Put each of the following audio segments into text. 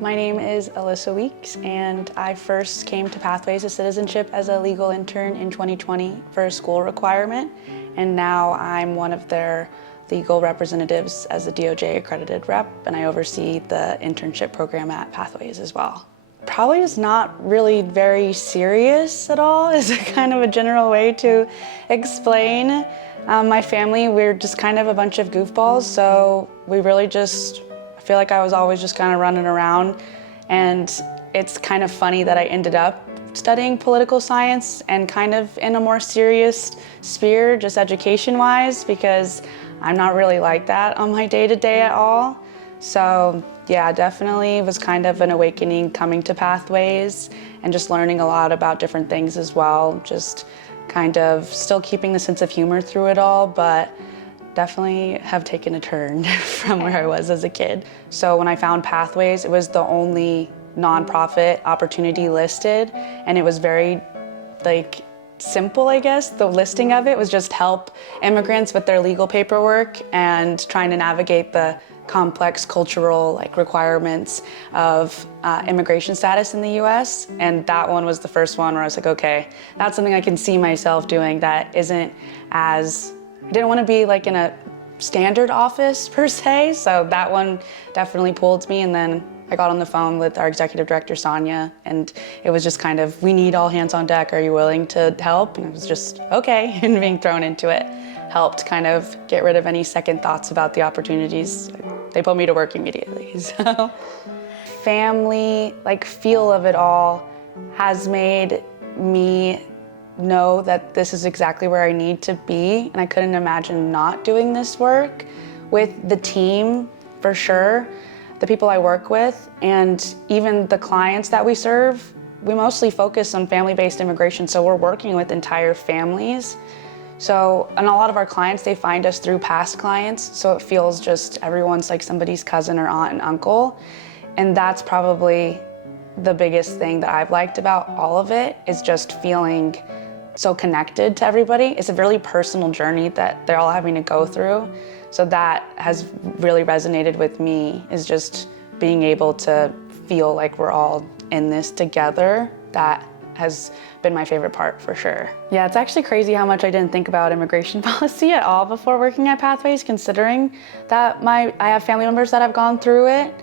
My name is Alyssa Weeks, and I first came to Pathways to Citizenship as a legal intern in 2020 for a school requirement, and now I'm one of their legal representatives as a DOJ accredited rep, and I oversee the internship program at Pathways as well. Probably just not really very serious at all is kind of a general way to explain. My family, we're just kind of a bunch of goofballs, so we really just, I feel like I was always just kind of running around, and it's kind of funny that I ended up studying political science and kind of in a more serious sphere, just education-wise, because I'm not really like that on my day-to-day at all. So yeah, definitely was kind of an awakening coming to Pathways and just learning a lot about different things as well. Just kind of still keeping the sense of humor through it all, but definitely have taken a turn from where I was as a kid. So when I found Pathways, it was the only nonprofit opportunity listed, and it was very simple, I guess. The listing of it was just help immigrants with their legal paperwork and trying to navigate the complex cultural requirements of immigration status in the US. And that one was the first one where I was like, okay, that's something I can see myself doing that isn't as, I didn't want to be in a standard office per se. So that one definitely pulled me. And then I got on the phone with our executive director, Sonia, and it was just kind of, we need all hands on deck. Are you willing to help? And it was just, okay, and being thrown into it helped kind of get rid of any second thoughts about the opportunities. They put me to work immediately. So family, feel of it all has made me know that this is exactly where I need to be, and I couldn't imagine not doing this work with the team, for sure. The people I work with, and even the clients that we serve, we mostly focus on family-based immigration, so we're working with entire families. So, and a lot of our clients, they find us through past clients, so it feels just everyone's like somebody's cousin or aunt and uncle. And that's probably the biggest thing that I've liked about all of it, is just feeling so connected to everybody. It's a really personal journey that they're all having to go through. So that has really resonated with me, is just being able to feel like we're all in this together. That has been my favorite part, for sure. Yeah, it's actually crazy how much I didn't think about immigration policy at all before working at Pathways, considering that I have family members that have gone through it.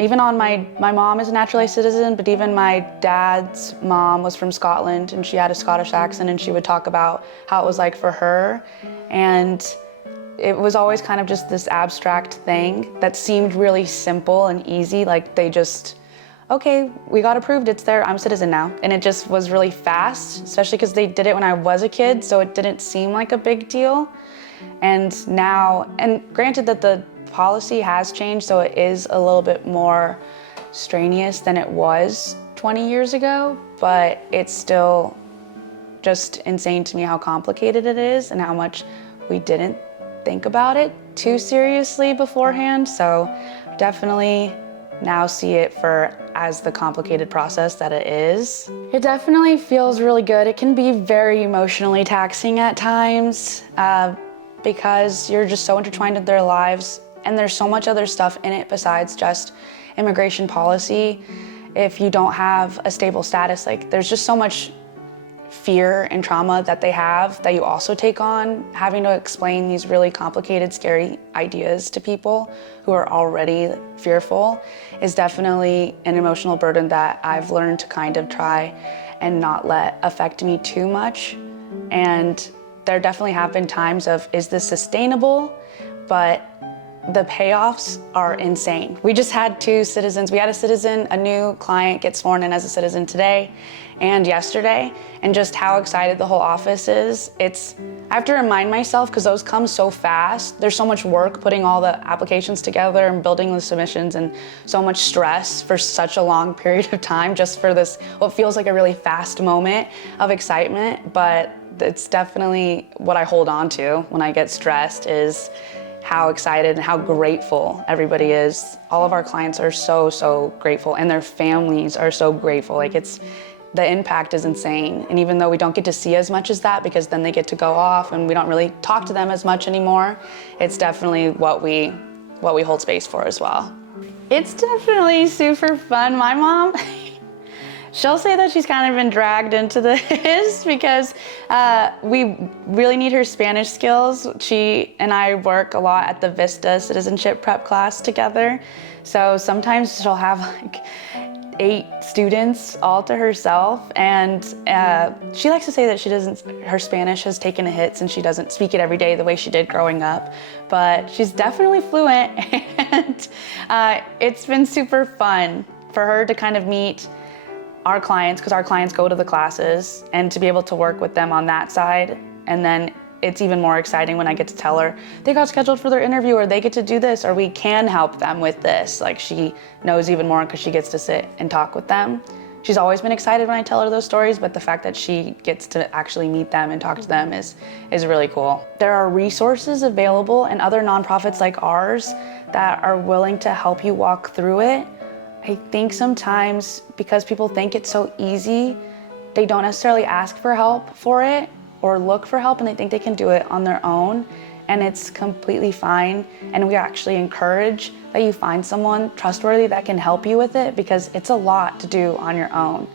Even on my mom is a naturalized citizen, but even my dad's mom was from Scotland, and she had a Scottish accent, and she would talk about how it was like for her. And it was always kind of just this abstract thing that seemed really simple and easy. They just, okay, we got approved, it's there, I'm a citizen now. And it just was really fast, especially because they did it when I was a kid, so it didn't seem like a big deal. And now, and granted that the policy has changed, so it is a little bit more strenuous than it was 20 years ago, but it's still just insane to me how complicated it is and how much we didn't think about it too seriously beforehand. So definitely now see it as the complicated process that it is. It definitely feels really good. It can be very emotionally taxing at times because you're just so intertwined with their lives, and there's so much other stuff in it besides just immigration policy. If you don't have a stable status, there's just so much fear and trauma that they have that you also take on, having to explain these really complicated, scary ideas to people who are already fearful is definitely an emotional burden that I've learned to kind of try and not let affect me too much. And there definitely have been times of, is this sustainable? But the payoffs are insane. We just had two citizens. We had a new client get sworn in as a citizen today and yesterday, and just how excited the whole office is. I have to remind myself, because those come so fast. There's so much work putting all the applications together and building the submissions, and so much stress for such a long period of time just for this, what feels like a really fast moment of excitement. But it's definitely what I hold on to when I get stressed, is how excited and how grateful everybody is. All of our clients are so, so grateful, and their families are so grateful. The impact is insane. And even though we don't get to see as much as that, because then they get to go off and we don't really talk to them as much anymore, it's definitely what we hold space for as well. It's definitely super fun. My mom, she'll say that she's kind of been dragged into this because we really need her Spanish skills. She and I work a lot at the Vista Citizenship prep class together. So sometimes she'll have like 8 students all to herself, and she likes to say that her Spanish has taken a hit since she doesn't speak it every day the way she did growing up, but she's definitely fluent, and it's been super fun for her to kind of meet our clients, because our clients go to the classes, and to be able to work with them on that side. And then it's even more exciting when I get to tell her they got scheduled for their interview, or they get to do this, or we can help them with this. Like, she knows even more because she gets to sit and talk with them. She's always been excited when I tell her those stories, but the fact that she gets to actually meet them and talk to them is really cool. There are resources available and other nonprofits like ours that are willing to help you walk through it. I think sometimes because people think it's so easy, they don't necessarily ask for help for it or look for help, and they think they can do it on their own, and it's completely fine. And we actually encourage that you find someone trustworthy that can help you with it, because it's a lot to do on your own.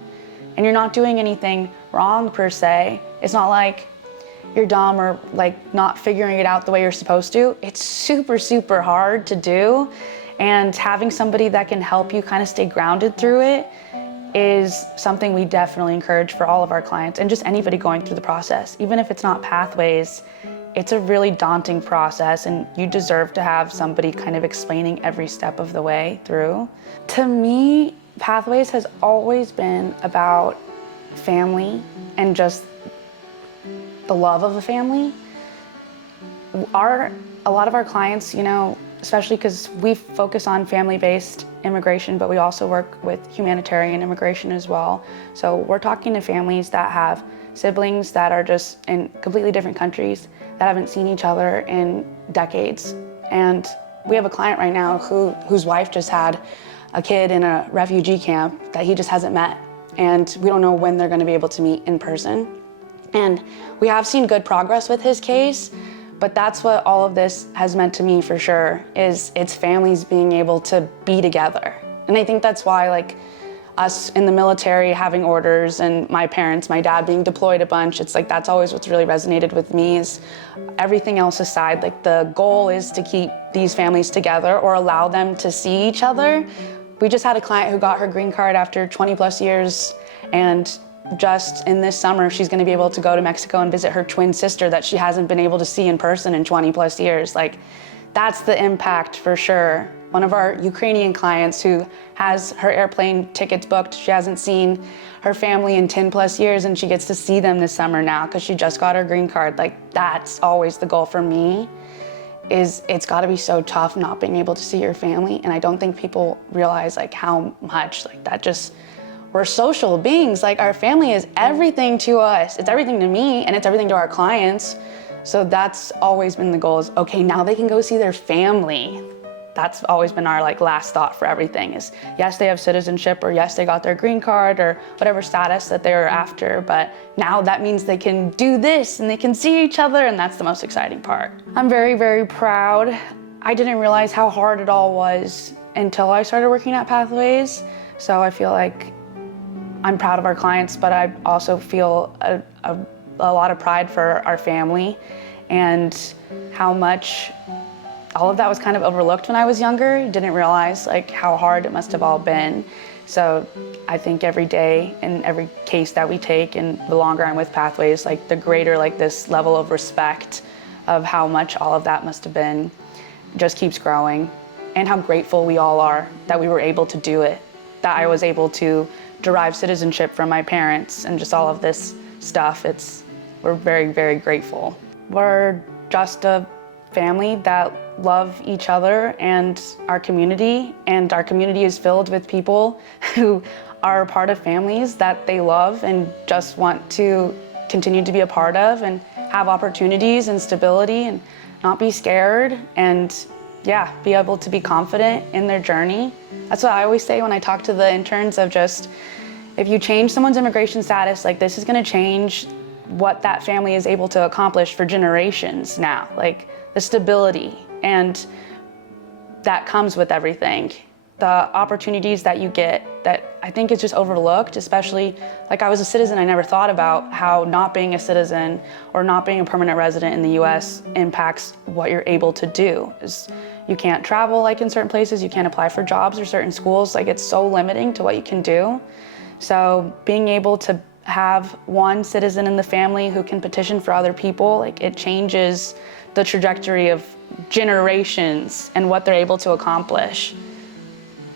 And you're not doing anything wrong per se. It's not like you're dumb or like not figuring it out the way you're supposed to. It's super, super hard to do. And having somebody that can help you kind of stay grounded through it is something we definitely encourage for all of our clients, and just anybody going through the process. Even if it's not Pathways, it's a really daunting process, and you deserve to have somebody kind of explaining every step of the way through. To me, Pathways has always been about family and just the love of a family. A lot of our clients, especially because we focus on family-based immigration, but we also work with humanitarian immigration as well. So we're talking to families that have siblings that are just in completely different countries, that haven't seen each other in decades. And we have a client right now whose wife just had a kid in a refugee camp that he just hasn't met. And we don't know when they're gonna be able to meet in person. And we have seen good progress with his case, but that's what all of this has meant to me for sure, is it's families being able to be together. And I think that's why, like, us in the military having orders, and my parents, my dad being deployed a bunch, it's like that's always what's really resonated with me. Is everything else aside, like, the goal is to keep these families together or allow them to see each other. We just had a client who got her green card after 20 plus years, and just in this summer, she's gonna be able to go to Mexico and visit her twin sister that she hasn't been able to see in person in 20 plus years. Like, that's the impact for sure. One of our Ukrainian clients who has her airplane tickets booked, she hasn't seen her family in 10 plus years, and she gets to see them this summer now because she just got her green card. Like, that's always the goal for me, is it's gotta be so tough not being able to see your family. And I don't think people realize like how much like that just, we're social beings. Like, our family is everything to us. It's everything to me, and it's everything to our clients. So that's always been the goal, is okay, now they can go see their family. That's always been our like last thought for everything, is yes, they have citizenship, or yes, they got their green card, or whatever status that they're after, but now that means they can do this and they can see each other, and that's the most exciting part. I'm very, very proud. I didn't realize how hard it all was until I started working at Pathways. So I feel like I'm proud of our clients, but I also feel a lot of pride for our family, and how much all of that was kind of overlooked when I was younger. Didn't realize like how hard it must have all been. So I think every day and every case that we take, and the longer I'm with Pathways, like the greater like this level of respect of how much all of that must have been just keeps growing, and how grateful we all are that we were able to do it, that I was able to derive citizenship from my parents, and just all of this stuff. We're very, very grateful. We're just a family that love each other and our community is filled with people who are a part of families that they love and just want to continue to be a part of, and have opportunities and stability, and not be scared, and yeah, be able to be confident in their journey. That's what I always say when I talk to the interns, of just, if you change someone's immigration status, like, this is gonna change what that family is able to accomplish for generations now. Like, the stability, and that comes with everything. the opportunities that you get that I think is just overlooked, especially like I was a citizen, I never thought about how not being a citizen or not being a permanent resident in the US impacts what you're able to do. You can't travel like in certain places, you can't apply for jobs or certain schools, like it's so limiting to what you can do. So being able to have one citizen in the family who can petition for other people, like it changes the trajectory of generations and what they're able to accomplish.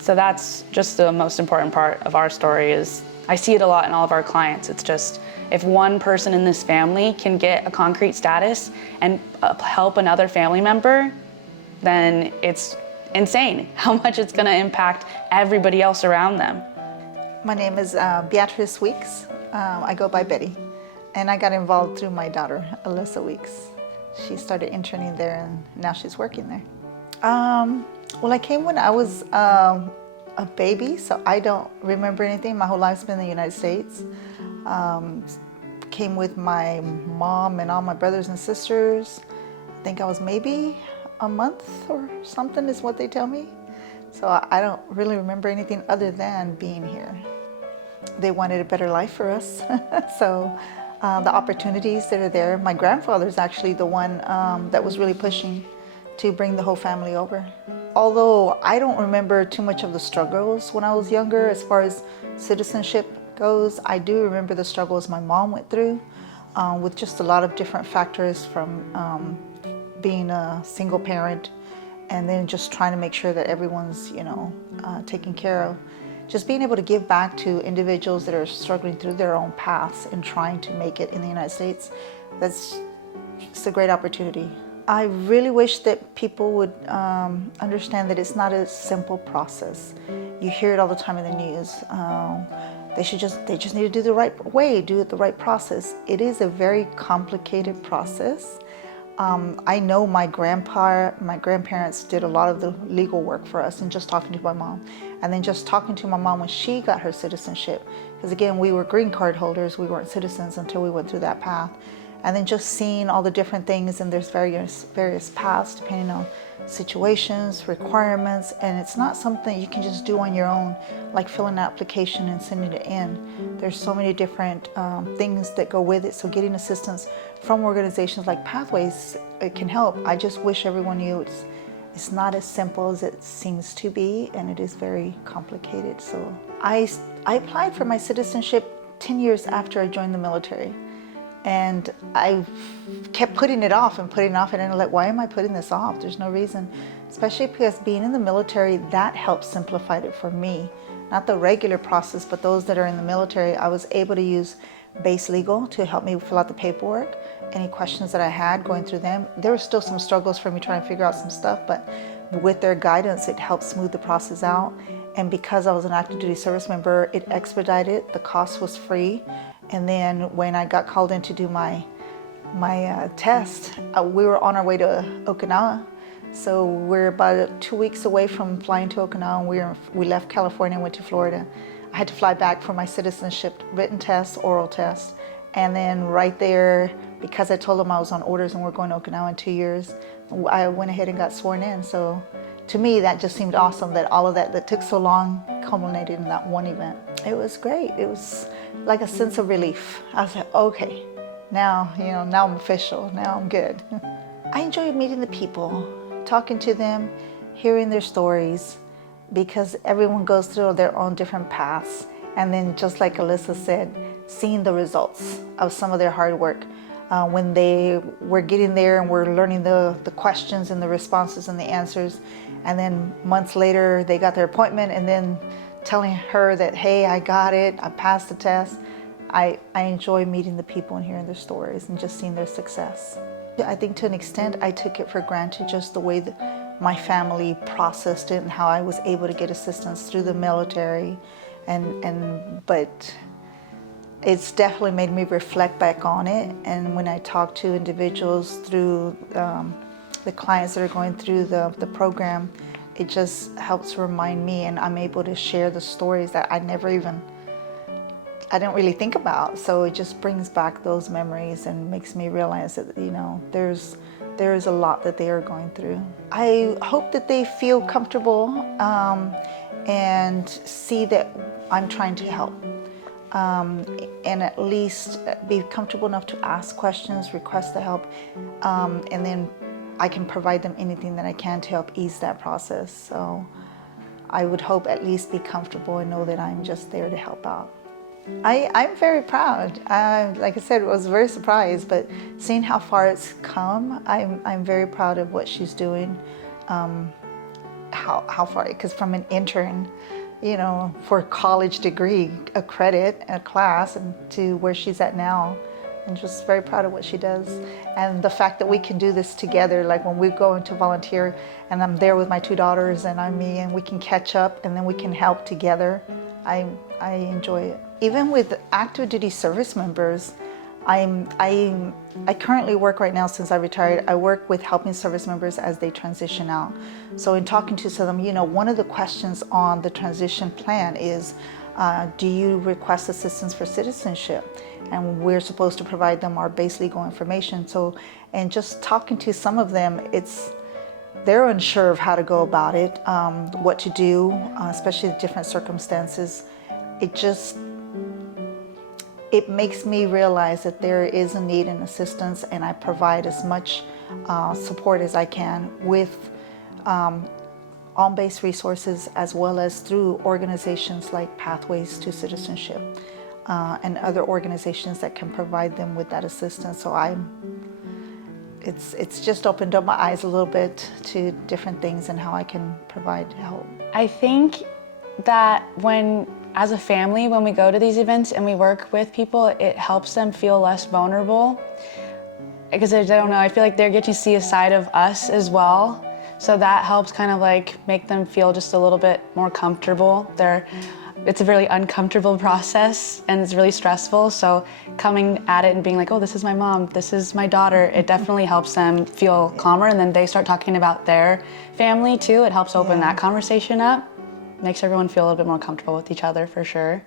So that's just the most important part of our story. Is I see it a lot in all of our clients. It's just if one person in this family can get a concrete status and help another family member, then it's insane how much it's going to impact everybody else around them. My name is Alyssa Weeks. I go by Betty, and I got involved through my daughter, Alyssa Weeks. She started interning there, and now she's working there. Well, I came when I was a baby, so I don't remember anything. My whole life's been in the United States. Came with my mom and all my brothers and sisters. I think I was maybe a month or something is what they tell me. So I don't really remember anything other than being here. They wanted a better life for us. So the opportunities that are there. My grandfather's actually the one that was really pushing to bring the whole family over. Although I don't remember too much of the struggles when I was younger as far as citizenship goes, I do remember the struggles my mom went through with just a lot of different factors from being a single parent and then just trying to make sure that everyone's, taken care of. Just being able to give back to individuals that are struggling through their own paths and trying to make it in the United States, it's a great opportunity. I really wish that people would understand that it's not a simple process. You hear it all the time in the news. They just need to do the right way, do it the right process. It is a very complicated process. I know my grandparents did a lot of the legal work for us, and just talking to my mom. And then just talking to my mom when she got her citizenship. Because again, we were green card holders, we weren't citizens until we went through that path. And then just seeing all the different things, and there's various paths depending on situations, requirements, and it's not something you can just do on your own, like filling an application and sending it in. There's so many different things that go with it, so getting assistance from organizations like Pathways, it can help. I just wish everyone knew it's not as simple as it seems to be, and it is very complicated. So I applied for my citizenship 10 years after I joined the military. And I kept putting it off, and I'm like, why am I putting this off? There's no reason, especially because being in the military, that helped simplify it for me. Not the regular process, but those that are in the military, I was able to use base legal to help me fill out the paperwork. Any questions that I had going through them, there were still some struggles for me trying to figure out some stuff, but with their guidance, it helped smooth the process out. And because I was an active duty service member, it expedited, the cost was free. And then when I got called in to do my test, we were on our way to Okinawa. So we're about 2 weeks away from flying to Okinawa, and we left California and went to Florida. I had to fly back for my citizenship written test, oral test. And then right there, because I told them I was on orders and we're going to Okinawa in 2 years, I went ahead and got sworn in. So to me, that just seemed awesome that all of that took so long culminated in that one event. It was great. It was like a sense of relief. I was like, okay, now I'm official. Now I'm good. I enjoyed meeting the people, talking to them, hearing their stories, because everyone goes through their own different paths. And then just like Alyssa said, seeing the results of some of their hard work. When they were getting there and we're learning the questions and the responses and the answers. And then months later, they got their appointment, and then telling her that, hey, I got it, I passed the test. I enjoy meeting the people and hearing their stories and just seeing their success. I think to an extent, I took it for granted, just the way that my family processed it and how I was able to get assistance through the military. But it's definitely made me reflect back on it. And when I talk to individuals through the clients that are going through the program, it just helps remind me, and I'm able to share the stories that I didn't really think about. So it just brings back those memories and makes me realize that, there's a lot that they are going through. I hope that they feel comfortable and see that I'm trying to help. And at least be comfortable enough to ask questions, request the help, and then I can provide them anything that I can to help ease that process. So I would hope at least be comfortable and know that I'm just there to help out. I'm very proud. Like I said, I was very surprised, but seeing how far it's come, I'm very proud of what she's doing. How far, because from an intern, you know, for a college degree, a credit, a class, and to where she's at now. I'm just very proud of what she does. And the fact that we can do this together, like when we go into volunteer and I'm there with my 2 daughters and I'm me, and we can catch up and then we can help together, I enjoy it. Even with active duty service members, I currently work right now since I retired. I work with helping service members as they transition out. So in talking to some of them, you know, one of the questions on the transition plan is, do you request assistance for citizenship? And we're supposed to provide them our base legal information. So, and just talking to some of them, they're unsure of how to go about it, what to do, especially in different circumstances. It makes me realize that there is a need and assistance, and I provide as much support as I can with on-base resources, as well as through organizations like Pathways to Citizenship and other organizations that can provide them with that assistance. So it's just opened up my eyes a little bit to different things and how I can provide help. I think that as a family, when we go to these events and we work with people, it helps them feel less vulnerable. Because I don't know, I feel like they're getting to see a side of us as well. So that helps kind of like make them feel just a little bit more comfortable. It's a really uncomfortable process and it's really stressful. So coming at it and being like, oh, this is my mom, this is my daughter, it definitely helps them feel calmer. And then they start talking about their family too. It helps open that conversation up. Makes everyone feel a little bit more comfortable with each other, for sure.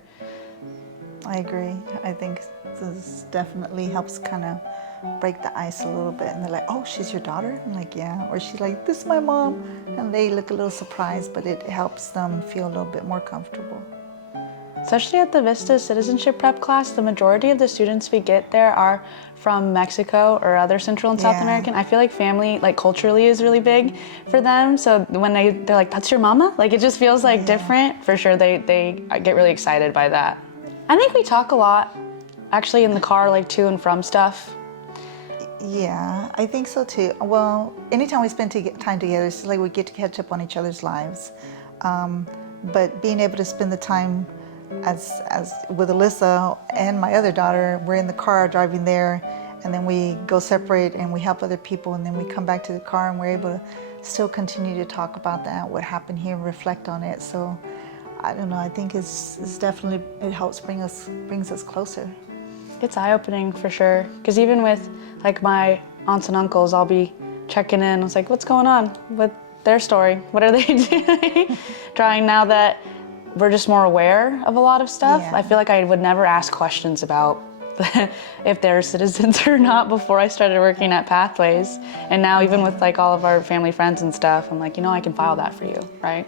I agree. I think this definitely helps kind of break the ice a little bit. And they're like, oh, she's your daughter? I'm like, yeah. Or she's like, this is my mom. And they look a little surprised, but it helps them feel a little bit more comfortable. Especially at the Vista Citizenship Prep class, the majority of the students we get there are from Mexico or other Central and South American. I feel like family, like culturally, is really big for them. So when they're like, that's your mama? Like it just feels like different. For sure, they get really excited by that. I think we talk a lot, actually, in the car, like to and from stuff. Yeah, I think so too. Well, anytime we spend time together, it's like we get to catch up on each other's lives. But being able to spend the time as with Alyssa and my other daughter, we're in the car driving there, and then we go separate and we help other people, and then we come back to the car and we're able to still continue to talk about that, what happened here, and reflect on it. So I don't know, I think it's definitely, it helps brings us closer. It's eye-opening for sure, because even with like my aunts and uncles, I'll be checking in. I was like, what's going on with their story? What are they doing? Trying now that we're just more aware of a lot of stuff. I feel like I would never ask questions about if they're citizens or not before I started working at Pathways. And now even with like all of our family friends and stuff, I'm like, you know, I can file that for you, right?